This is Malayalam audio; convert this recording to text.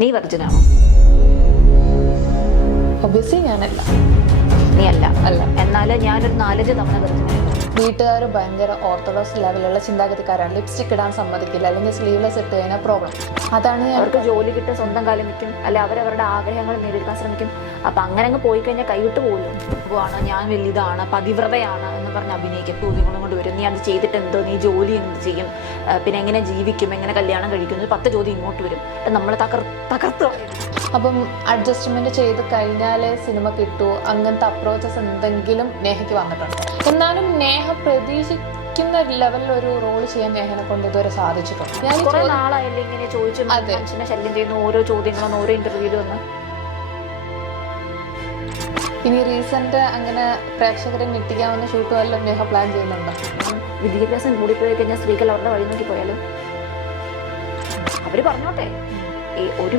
നീ വെർജിനാണോ? ഒബ്വിയസ്ലി ഞാനല്ല. നീ അല്ല. അല്ല. എന്നാലും ഞാനൊരു 4-5 തവണ വെർജിനായിരുന്നു. വീട്ടുകാർ ഭയങ്കര ഓർത്തഡോക്സ് ലെവലുള്ള ചിന്താഗതിക്കാരാണ്. ലിപ്സ്റ്റിക് ഇടാൻ സമ്മതിക്കില്ല, അല്ലെങ്കിൽ സ്ലീവ്ലെസ് ഇട്ട് കഴിഞ്ഞാൽ പ്രോബ്ലം. അതാണ് അവർക്ക് ജോലി കിട്ടും, സ്വന്തം കാലം നിൽക്കും, അല്ലെ അവരവരുടെ ആഗ്രഹങ്ങൾ നേടിയെടുക്കാൻ ശ്രമിക്കും. അപ്പം അങ്ങനെ അങ്ങ് പോയി കഴിഞ്ഞാൽ കൈവിട്ട് പോകുമല്ലോ. ഞാൻ വലിയതാണ്, പതിവ്രതയാണ് എന്ന് പറഞ്ഞ് അഭിനയിക്കും. ചോദ്യങ്ങളും കൊണ്ട് വരും. നീ അത് ചെയ്തിട്ട് എന്തോ, നീ ജോലി എന്ത് ചെയ്യും, പിന്നെ എങ്ങനെ ജീവിക്കും, എങ്ങനെ കല്യാണം കഴിക്കും, 10 ചോദ്യം ഇങ്ങോട്ട് വരും. നമ്മൾ തകർത്ത്. അപ്പം അഡ്ജസ്റ്റ്മെന്റ് ചെയ്ത് കഴിഞ്ഞാലേ സിനിമ കിട്ടൂ, അങ്ങനത്തെ അപ്രോച്ചസ് എന്തെങ്കിലും നേഹയ്ക്ക് വന്നിട്ടുണ്ട്. എന്നാലും നേഹ പ്രതീക്ഷിക്കുന്ന ലെവലിൽ ഒരു റോൾ ചെയ്യാൻ നേഹനെ കൊണ്ട് ഇതുവരെ സാധിച്ചിട്ടുണ്ട്. ഞാൻ കുറെ നാളായല്ലേ ഇങ്ങനെ ചോദിച്ചു മനുഷ്യനെ ശല്യം ചെയ്യുന്ന ഓരോ ചോദ്യങ്ങളും ഓരോ ഇന്റർവ്യൂലും ഒന്ന്. ഇനി റീസെന്റ് അങ്ങനെ പ്രേക്ഷകരെ ഞെട്ടിക്കാവുന്ന ഷൂട്ട് വല്ലതും നേഹ പ്ലാൻ ചെയ്യുന്നുണ്ടോ? വിദ്യാഭ്യാസം കൂടിപ്പോയി കഴിഞ്ഞാൽ സ്ത്രീകൾ അവരുടെ വഴി നോക്കി പോയാലും അവര് പറഞ്ഞോട്ടെ. ഒരു